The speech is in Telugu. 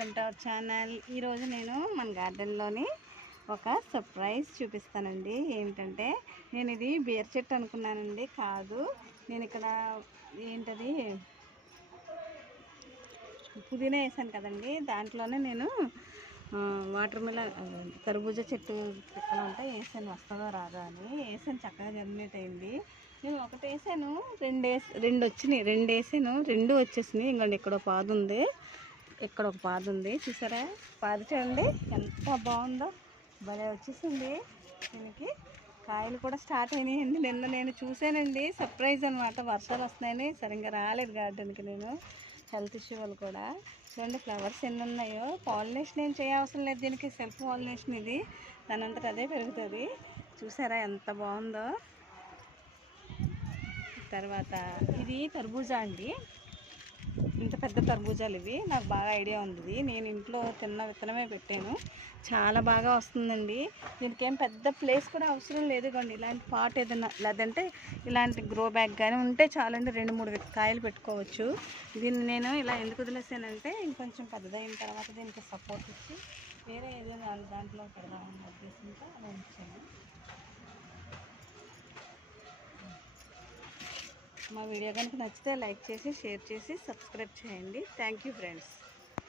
Welcome to our channel. ఈరోజు నేను మన గార్డెన్లోని ఒక సర్ప్రైజ్ చూపిస్తానండి. ఏంటంటే నేను ఇది బీర్ చెట్టు అనుకున్నానండి, కాదు. నేను ఇక్కడ ఏంటది పుదీనా వేసాను కదండి, దాంట్లోనే నేను వాటర్ మిలన్ కర్బూజా చెట్టు పిక్కలు ఉంటాయి వేసాను, వస్తుందో రాదో అని వేసాను. చక్కగా జర్మినేట్ అయింది. నేను ఒకటి వేసాను, రెండు వచ్చినాయి. రెండు వేసాను, రెండు వచ్చేసినాయి. ఇంకోండి ఇక్కడ ఒక పాదు ఉంది, ఇక్కడ ఒక పాదు ఉంది, చూసారా? పాదు చూడండి ఎంత బాగుందో, భలే వచ్చేసింది. దీనికి కాయలు కూడా స్టార్ట్ అయినాయండి. నిన్న నేను చూసానండి, సర్ప్రైజ్ అనమాట. వర్షాలు వస్తున్నాయని సరిగ్గా రాలేదు గార్డెన్కి నేను, హెల్త్ ఇష్యూ వల్ల కూడా. చూడండి ఫ్లవర్స్ ఎన్ని ఉన్నాయో. పాలినేషన్ ఏం చేయవసరం లేదు దీనికి, సెల్ఫ్ పాలినేషన్ ఇది, దానంతట అదే పెరుగుతుంది. చూసారా ఎంత బాగుందో. తర్వాత ఇది తర్బూజా అండి, ఇంత పెద్ద తర్బూజాలు ఇవి. నాకు బాగా ఐడియా ఉంది, నేను ఇంట్లో తిన్న విత్తనమే పెట్టాను, చాలా బాగా వస్తుందండి. దీనికి ఏం పెద్ద ప్లేస్ కూడా అవసరం లేదు. ఇవ్వండి ఇలాంటి పాట్ ఏదైనా, లేదంటే ఇలాంటి గ్రో బ్యాగ్ కానీ ఉంటే చాలండి, 2-3 కాయలు పెట్టుకోవచ్చు. దీన్ని నేను ఇలా ఎందుకు వదిలేసానంటే, ఇంకొంచెం పెద్దదైన తర్వాత దీనికి సపోర్ట్ ఇచ్చి వేరే ఏదైనా దాంట్లో పెడదామని ఉద్దేశంతో అలా ఉంచాను. మా వీడియో కనుక నచ్చితే లైక్ చేసి, షేర్ చేసి, సబ్స్క్రైబ్ చేయండి. Thank you friends.